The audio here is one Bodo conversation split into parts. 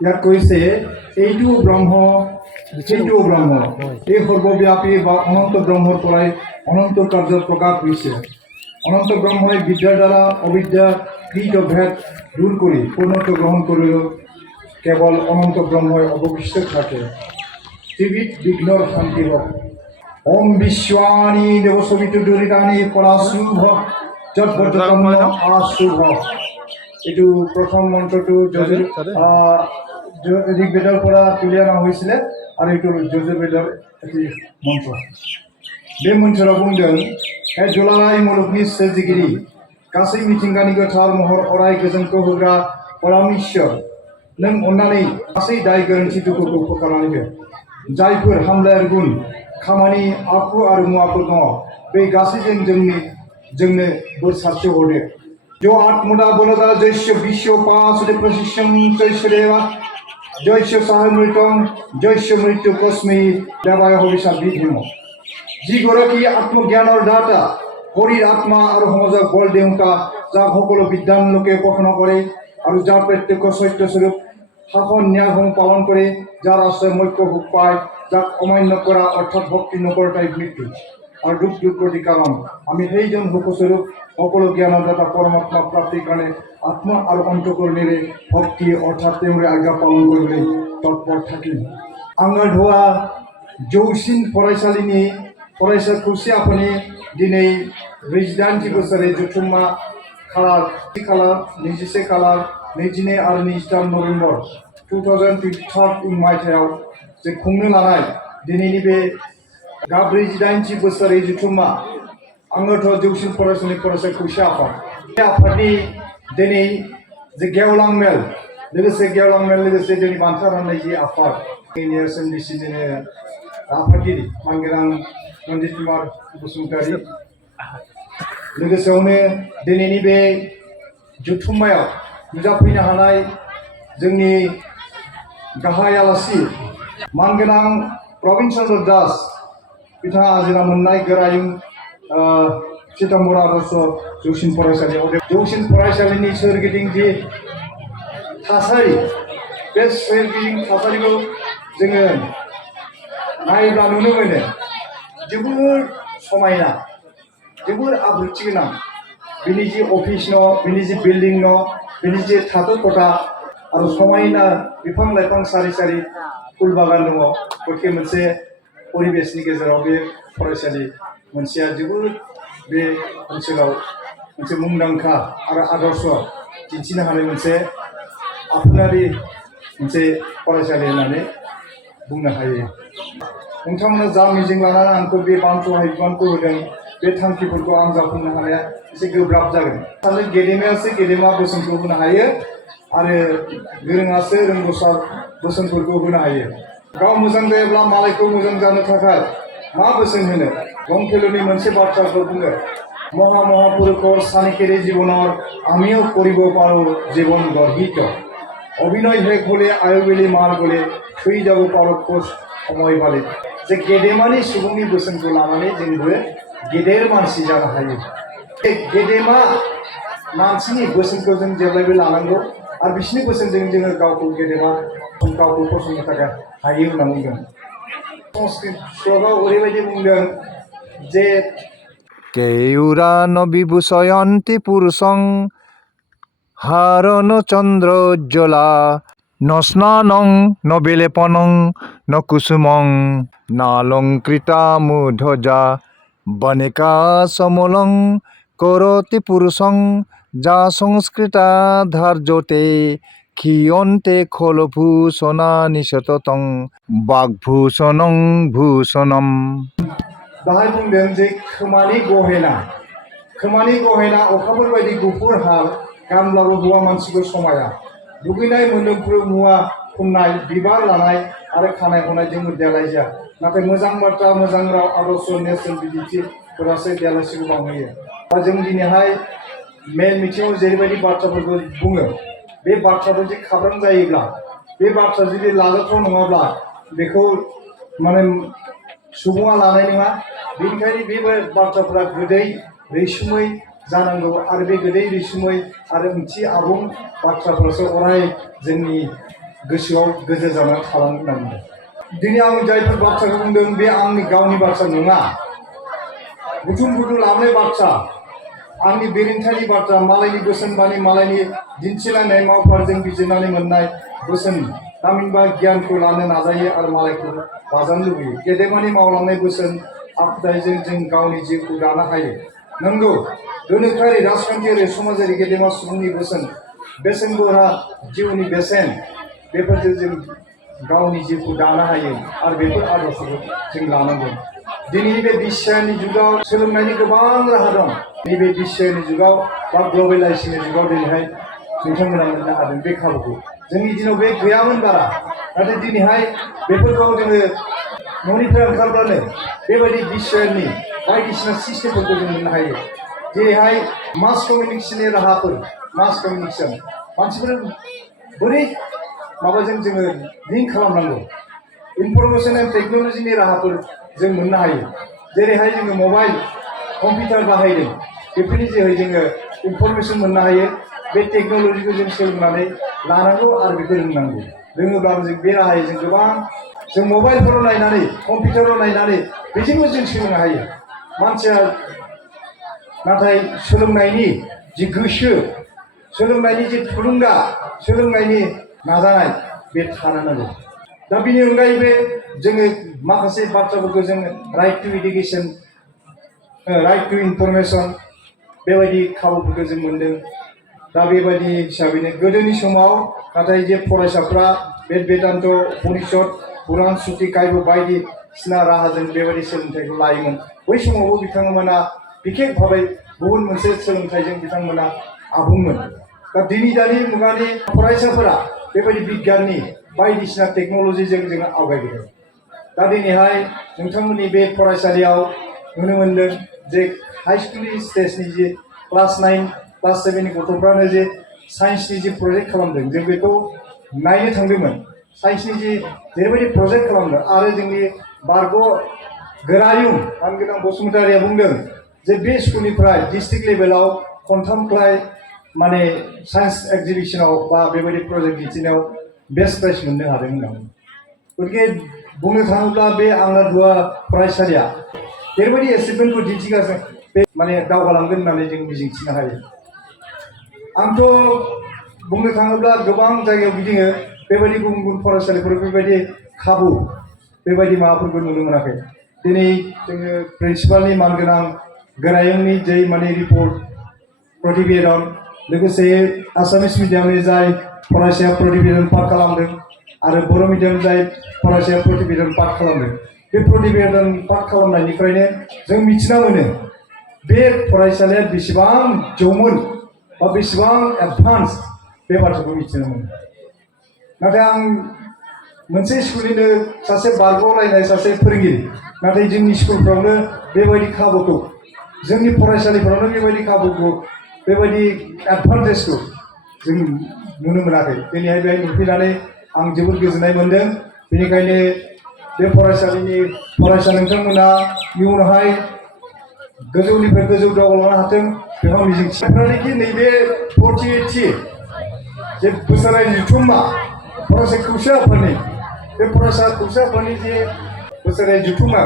ইয়াত কৈছে এইটো ব্ৰহ্ম সেইটো ব্ৰহ্ম এই সৰ্বব্যাপী বা অনন্ত ব্ৰহ্মৰ পৰাই অনন্ত কাৰ্যত প্ৰকাশ হৈছে। অনন্ত ব্ৰহ্মই বিদ্যাৰ দ্বাৰা অবিদ্যা কৃত ভেদ দূৰ কৰি পূৰ্ণত্ব গ্ৰহণ কৰিলেও কেৱল অনন্ত ব্ৰহ্মই অৱশিষ্ট থাকে। ত্ৰিবিধ বিঘ্নৰ শান্তি হওক। ওম বিশ্বানি দেৱসবিতু দুৰিতানি পৰাশুভ যৎবৰ্তম আশুভ। এইটো প্ৰথম মন্ত্ৰটো ঋগ্বেদৰ পৰা তুলি অনা হৈছিলে আৰু এইটো যজুৰ্বেদৰ এটি মন্ত্ৰ। बे मन्थ्रआव बुंदों हे दुलाराय मुलुगनि सोरजिगिरि गासै मिथिंगानि गोथार महर अराय गोजोनखौ होग्रा परमेश्वर नों अन्नानै गासै दाय गोरोन्थि दुखुखौ बोखारनानै हो। जायफोर हामलायार गुन खामानि आखु आरो मुवाफोर दङ बे गासैजों जोंनो बोर सारस्रि हरदो। जो आत्मदा बलदा जयस्य विश्व पासुदे प्रशिष्यं जयस्य देवा जयस्य साहमृतं जयस्य मृत्यु कस्मै देवाय हविषा विधिम। যি গৰাকী আত্মজ্ঞানৰ দাতা শৰীৰ আত্মা আৰু সমাজক বল দেউতা যাক সকলো বিদ্যান লোকে উপাসনা কৰে আৰু যাৰ প্ৰত্যক্ষ সত্যস্বৰূপ শাসন ন্যায়সমূহ পালন কৰে, যাৰ আশ্ৰয় মৈক্য সুখ পায়, যাক অমান্য কৰা অৰ্থাৎ ভক্তি নকৰাটাই মৃত্যু আৰু দুখ দুৰ্গতিৰ কাৰণ। আমি সেইজন সুখস্বৰূপ সকলো জ্ঞানৰ দাতা পৰমাত্মা প্ৰাপ্তিৰ কাৰণে আত্মা আৰু অন্তঃকৰণেৰে ভক্তি অৰ্থাৎ তেওঁৰ আজ্ঞা পালন কৰিবলৈ তৎপৰ থাকিম। आङो धोआ जौसिन फरायसालिनि फरायसा खौसे आफादनि दिनै 28 बोसोरै जथुम्मा खालार 21 खालार 22 आरो 23 नभेम्बर 2023 मायथाइयाव जे खुंनो लानाय दिनैनि बे 28 बोसोरै जथुम्मा आङोथ' जौसिन फरायसालिनि फरायसा खौसे आफाद बे आफादनि दिनै जे गेवलां मेल लोगोसे जोंनि बान्था राननाय जे आफाद एसएनडिसि जोङो आफादगिरि मानगोनां रन्जित कुमार बसुमतारी लोगोसेयावनो दिनैनि बे जथुम्मायाव नुजाफैनो हानाय जोंनि गाहाय आलासि मानगोनां प्रवीण चन्द्र दास बिथाङा आजिरा मोननाय गोरायुं चितम्बर आदर्श जौसिन फरायसालिनि सोरगिदिं जि थासारि बे सोरगिदिं थासारिखौ जोङो नायोब्ला नुनो मोनो जोबोर समायना जोबोर आब्रुथि गोनां। बिनि जि अफिस न' बिनि जि बिल्डिं न' बिनि जि थाखो खथा आरो समायना बिफां लाइफां सारि सारि फुल बागान दङ। गतिके मोनसे परिबेसनि गेजेराव बे फरायसालि मोनसेया जोबोर बे ओनसोलाव मोनसे मुंदांखा आरो आदर्श दिन्थिनो हानाय मोनसे आफादारि मोनसे फरायसालि होननानै बुंनो हायो। नोंथांमोना जा मिजिं लानानै आंखौ बे बान्थ'हाय बिबानखौ होदों बे थांखिफोरखौ आं जाफुंनो हानाया एसे गोब्राब जागोन। सासे गेदेमायासो गेदेमा बोसोनखौ होनो हायो आरो गोरोङासो रोंगौसार बोसोनफोरखौ होनो हायो। गाव मोजां जायोब्ला मालायखौ मोजां जानो थाखाय मा बोसोन होनो? लंफेलुनि मोनसे बाथ्राखौ बुङो মহা মহাপুরুষৰ চানিকেৰে জীৱনৰ আমিও কৰিব পাৰোঁ জীৱন গঢ়িত। অভিনয় শেষ হ'লে আয়ুবেলি মাৰ গ'লে থৈ যাব পাৰোঁ কোচ সময় বালি। जे गेदेमानि सुबुंनि बोसोनखौ लानानै जोंबो गेदेर मानसि जानो हायो। गेदेमा मानसिनि बोसोनखौ जों जेब्लायबो लानांगौ आरो बिसोरनि बोसोनजों जोङो गावखौ गेदेमा गावखौ फसंनो थाखाय हायो होनना बुंदों। संस्कृत श्लोकआव ओरैबायदि बुंदों जे केयुरान विभूषयन्ति पुरुषं हारन चन्द्रोज्ज्वला न स्नानं न विलेपनं न कुसुमं नालङ्कृता मूढजा वनिका समलं करोति पुरुषं जा संस्कृता धार्यते क्षीयन्ते खलभूषणानि सततं वाग्भूषणं भूषणम्। बाहाय बुंदों जे खोमानि गहेना अखाफोर बायदि गुफुर हार गानब्लाबो हौवा मानसिखौ समाया। दुगैनाय मोदोमफ्रु मुवा फुननाय बिबार लानाय आरो खानाय हनायजों देलायजा। नाथाय मोजां बाथ्रा मोजां राव आदर्श नेरसोन बिदिन्थिफोरासो देलायसिखौ बांहोयो। दा जों दिनैहाय मेल मिथिङाव जेरैबायदि बाथ्राफोरखौ बुङो बे बाथ्राफोर जुदि खाब्रां जायोब्ला बे बाथ्रा जुदि लाजाथाव नङाब्ला बेखौ माने सुबुङा लानाय नङा। बेनिखायनो बे बाथ्राफोरा गोदै रैसुमै जानांगौ आरो बे गोदै रैसुमै आरो ओंथि आबुं बाथ्राफोरासो अराय जोंनि गोसोआव गोजोर जानानै थालांगोन होनना बुंदों। दिनै आं जायफोर बाथ्राखौ बुंदों बे आंनि गावनि बाथ्रा नङा, बुथुम लाबोनाय बाथ्रा, आंनि बेरेंथानि बाथ्रा, मालायनि बोसोनबानि मालायनि दिन्थिलांनाय मावफारजों बिजिरनानै मोननाय बोसोन थामहिनबा गियानखौ लानो नाजायो आरो मालायखौ बाजानो लुबैयो। गेदेमानि मावलांनाय बोसोन आखुथायजों जों गावनि जिउखौ दानो हायो। नंगौ, गोनोखोआरि राजखान्थियारि समाजारि गेदेमा सुबुंनि बेसेन बरहा जिउनि बेसेन, बेफोरजों जों गावनि जिउखौ दानो हायो आरो बेफोर आदर्शखौ जों लानांगौ। दिनैनि बे बिगियाननि जुगाव सोलोंनायनि गोबां राहा दं। नैबे बिगियाननि जुगाव बा ग्लबेलाइजेसननि जुगाव दिनैहाय नोंथांमोना मोननो हादों बे खाबुखौ। जोंनि दिनाव बे गैयामोन बारा, नाथाय दिनैहाय बेफोरखौ जोङो न'निफ्राय ओंखारब्लानो बेबायदि बिगियाननि बायदिसिना सिस्टेमफोरखौ जों मोननो हायो। जेरैहाय मास कमिउनिकेसननि राहाफोर, मास कमिउनिकेसन मानसिफोर बोरै माबाजों जोङो लिंक खालामनांगौ, इनफरमेसन एन्ड टेक्न'लजिनि राहाफोर जों मोननो हायो। जेरैहाय जोङो मबाइल कम्पिउटार बाहायदों, बेफोरनि जोहै जोङो इनफरमेसन मोननो हायो। बे टेक्न'लजिखौ जों सोलोंनानै लानांगौ आरो बेखौ रोंनांगौ। रोङोब्लाबो जों बे राहायै जों गोबां जों मबाइलफोराव नायनानै कम्पिउटाराव नायनानै बेजोंबो जों सोलोंनो हायो। मानसिया नाथाय सोलोंनायनि जि गोसो, सोलोंनायनि जि थुलुंगा, सोलोंनायनि नाजानाय बे थानो नांगौ। दा बेनि अनगायैबो जोङो माखासे बाथ्राफोरखौ जोङो right to education, right to information, बेबायदि खाबुफोरखौ जों मोनदों। दा बेबायदि हिसाबैनो गोदोनि समाव नाथाय जे फरायसाफ्रा बेदान्त, उपनिषद, पुराण, श्रुति, काव्य बायदिसिना राहाजों बेबायदि सोलोंथाइखौ लायोमोन। बै समावबो बिथांमोना बिखेक भाबै गुबुन मोनसे सोलोंथाइजों बिथांमोना आबुंमोन। दा दानि मुगानि फरायसाफोरा बेबायदि बिगियाननि बायदिसिना टेक्न'लजिजों जोङो आवगायबोदों। दा दिनैहाय नोंथांमोननि बे फरायसालियाव नुनो मोनदों जे हाई स्कुलनि स्टेजनि जे क्लास 9, क्लास 7नि गथ'फ्रानो जे साइन्सनि जि प्रजेक्ट खालामदों, जों बेखौ नायनो थांदोंमोन। साइन्सनि जि जेरैबायदि प्रजेक्ट खालामदों आरो जोंनि बारग' गोरायुं मानगोनां बसुमतारिया बुंदों जे बे स्कुलनिफ्राय डिस्ट्रिक्ट लेभेलाव खनथामख्लाय माने साइन्स एक्जिबिसनाव बा बेबायदि प्रजेक्ट दिन्थिनायाव बेस्ट प्राइज मोननो हादों होननानै। गतिके बुंनो थाङोब्ला बे आंनादुवा फरायसालिया बेबायदि एचिभमेन्टखौ दिन्थिगासिनो बे माने दावगालांगोन होननानै जों मिजिंथिनो हायो। आंथ' बुंनो थाङोब्ला गोबां जायगायाव गिदिङो, बेबायदि गुबुन गुबुन फरायसालिफोराव बेबायदि खाबु बेबायदि माबाफोरखौ नुनो मोनाखै। दिनै जोङो प्रिन्सिपालनि मानगोनां गोरायुंनि जै माने रिपर्ट प्रतिवेदन, लोगोसे आसामिस मिडियामनि जाय फरायसाया प्रतिवेदन पाठ खालामदों आरो बर' मिडियाम जाय फरायसाया प्रतिवेदन पाठ खालामदों, बे प्रतिवेदन पाठ खालामनायनिफ्रायनो जों मिथिना मोनो बे फरायसालिया बेसेबां जौमोन बा बेसेबां एडभान्स, बे बाथ्राखौ मिथिनो मोनो। नाथाय आं मोनसे स्कुलनिनो सासे बारग'लायनाय सासे फोरोंगिरि, नाथाय जोंनि स्कुलफ्रावनो बेबायदि खाबुखौ, जोंनि फरायसालिफ्रावनो बेबायदि खाबुखौ, बेबायदि एडभान्टेजखौ जों नुनो मोनाखै। दिनैहाय बेहाय नुफैनानै आं जोबोद गोजोननाय मोनदों। बेनिखायनो बे फरायसालिनि फरायसा नोंथांमोना इयुनावहाय गोजौनिफ्राय गोजौ दावगालांनो हाथों, बेखौ मिजिंथिनानैखि नैबे 48थि जे बोसोरारि जथुम्मा फरायसा खौसे आफादनि, बे फरायसा खौसे आफादनि जे बोसोरारि जथुम्मा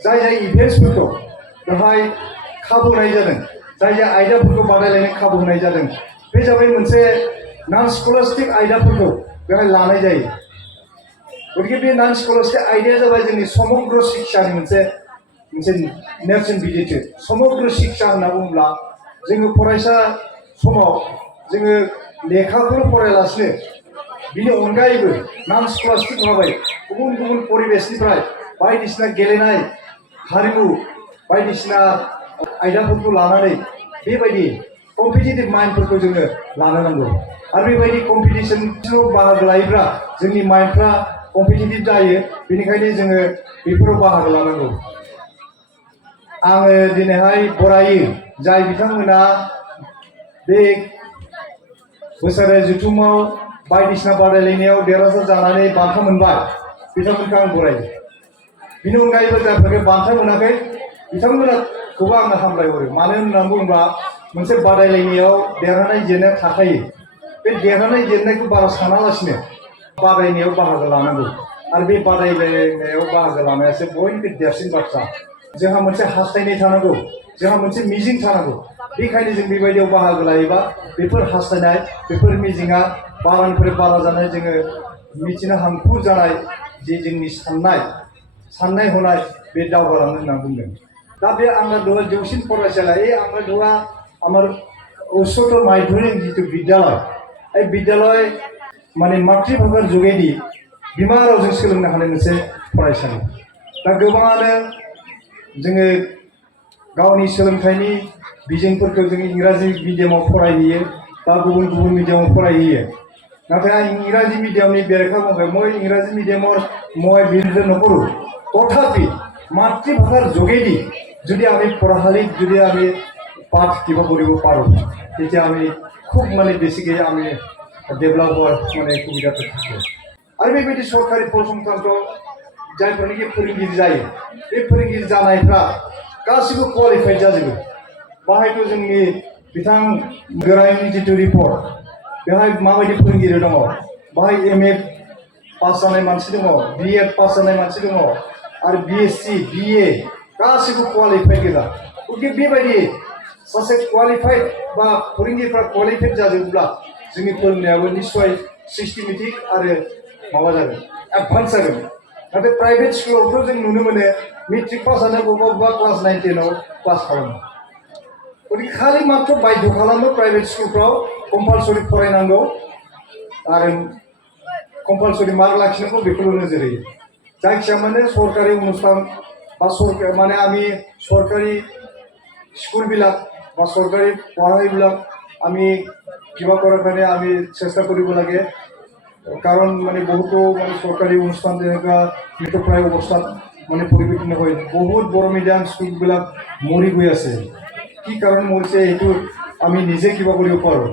जाय जाय इभेन्ट्सफोरखौ बेवहाय खाबु होनाय जादों, जाय जाय आयदाफोरखौ बादायलायनो खाबु होनाय जादों, बे जाबाय मोनसे नन स्कलास्टिक आयदाफोरखौ बेवहाय लानाय जायो। गतिके बे नन स्कलास्टिक आयदाया जाबाय जोंनि समग्र शिक्षानि मोनसे नेरसोन बिदिन्थि। समग्र शिक्षा होनना बुङोब्ला जोङो फरायसा समाव जोङो लेखाखौल' फरायालासिनो बिनि अनगायैबो नन स्कलास्टिक भाबै गुबुन गुबुन परिबेसनिफ्राय बायदिसिना गेलेनाय, हारिमु बायदिसिना आयदाफोरखौ लानानै बेबायदि कम्पिटिटिभ माइन्डफोरखौ जोङो लानो नांगौ। आरो बेबायदि कम्पिटिसनाव बाहागो लायोब्ला जोंनि माइन्डफ्रा कम्पिटिटिभ जायो। बेनिखायनो जोङो बेफोराव बाहागो लानांगौ। आङो दिनैहाय बरायो जाय बिथांमोना बे बोसोरारि जथुम्मायाव बायदिसिना बादायलायनायाव देरहासार जानानै बान्था मोनबाय, बिथांमोनखौ आं बरायो। बिनि अनगायैबो जायफोरा बान्था मोनाखै बिथांमोनखौबो आङो हामलायहरो। मानो होननानै बुङोब्ला मोनसे बादायलायनायाव देरहानाय जेननाया थाखायो बे देरहानाय जेननायखौ बारा सानालासिनो बादायनायाव बाहागो लानांगौ आरो बे बादायलायनायाव बाहागो लानायासो बयनिख्रुइ देरसिन बाथ्रा जोंहा मोनसे हास्थायनाय थानांगौ जोंहा मोनसे मिजिं थानांगौ बेखायनो जों बेबायदियाव बाहागो लायोबा बेफोर हास्थायनाय बेफोर मिजिङा बारानिफ्राय बारा जानाय जोङो मिथिनो हांखुर जानाय जे जोंनि साननाय हनाय बे दावगालांनो होनना बुंदों दा बे आंगनवाड़ी जौसिन फरायसालिया এই आंगनवाड़ीआ আমার उच्चतर माध्यमिक जितु विद्यालय এই विद्यालय माने मातृभाषार जुगेदि बिमा रावजों सोलोंनो हानाय मोनसे फरायसालि दा गोबाङानो जोङो गावनि सोलोंथाइनि बिजोंफोरखौ जों इंराजि मिडियामाव फरायहैयो बा गुबुन गुबुन मिडियामाव फरायहैयो नाथाय आं इंराजि मिडियामनि बेरेखा बुंबाय মই इंराजि मिडियाমৰ মই বিৰোধিতা নকৰোঁ তথাপি মাতৃভাষাৰ যোগেদি যদি আমি পঢ়াশালীত যদি আমি পাঠ কিবা কৰিব পাৰোঁ তেতিয়া আমি খুব মানে বেছিকৈ আমি डेभेलप होवार माने सुबिदाफोर थायो आरो बेबायदि सरकारि फसंथानफ्राव जायफोरनिखि फोरोंगिरि जायो बे फोरोंगिरि जानायफ्रा गासिबो क्वालिफाइड जाजोबो बाहायथ' जोंनि बिथां गोरायुंनि जितु रिपर्ट बेहाय माबायदि फोरोंगिरि दङ बाहाय MA पास जानाय मानसि दङ BEd पास जानाय मानसि दङ आरो BSc BA गासिबो क्वालिफाइड गोजा गतिके बेबायदि सासे क्वालिफाइड बा फोरोंगिरिफ्रा क्वालिफाइड जाजोबोब्ला जोंनि फोरोंनायाबो निश्चय सिस्टेमेटिक आरो माबा जागोन एडभान्स जागोन नाथाय प्राइभेट स्कुलावथ' जों नुनो मोनो मेट्रिक पास जानो बबेबा क्लास 9 10 आव पास खालामो गतिके खालि मात्र बाध्य खालामो प्राइभेट स्कुलफ्राव कम्पालसरि फरायनांगौ आरो कम्पालसरि मार्क लाखिनांगौ बेखौल' नोजोर होयो जायखिया माने सरकारि अनुष्ठान बा सरकार माने आमी सरकारि स्कुलবিলাক বা सरकारि पढ़ाईবিলাক আমি কিবা কৰাৰ কাৰণে আমি চেষ্টা কৰিব লাগে কাৰণ মানে বহুতো মানে চৰকাৰী অনুষ্ঠান যেনেকুৱা মৃতপ্ৰায় অৱস্থাত মানে পৰিৱৰ্তন হয় বহুত বড় মিডিয়াম স্কুলবিলাক মৰি গৈ আছে কি কাৰণ মৰিছে এইটো আমি নিজে কিবা কৰিব পাৰোঁ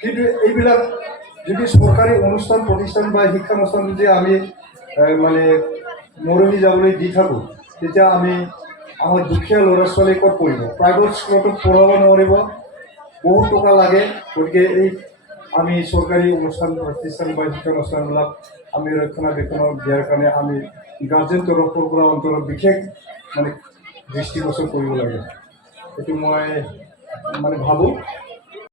কিন্তু এইবিলাক যদি চৰকাৰী অনুষ্ঠান প্ৰতিষ্ঠান বা শিক্ষানুষ্ঠান যদি আমি মানে মৰহি যাবলৈ দি থাকোঁ তেতিয়া আমি আমাৰ দুখীয়া ল'ৰা ছোৱালী ক'ত পঢ়িব প্ৰাইভেট স্কুলতো পঢ়াব নোৱাৰিব বহুত টকা লাগে গতিকে এই আমি চৰকাৰী অনুষ্ঠান প্ৰতিষ্ঠান বা শিক্ষানুষ্ঠানবিলাক আমি ৰক্ষণাবেক্ষণ দিয়াৰ কাৰণে আমি গাৰ্জেন তৰফৰ পৰা অন্তৰত বিশেষ মানে দৃষ্টিগোচৰ কৰিব লাগে এইটো মই মানে ভাবোঁ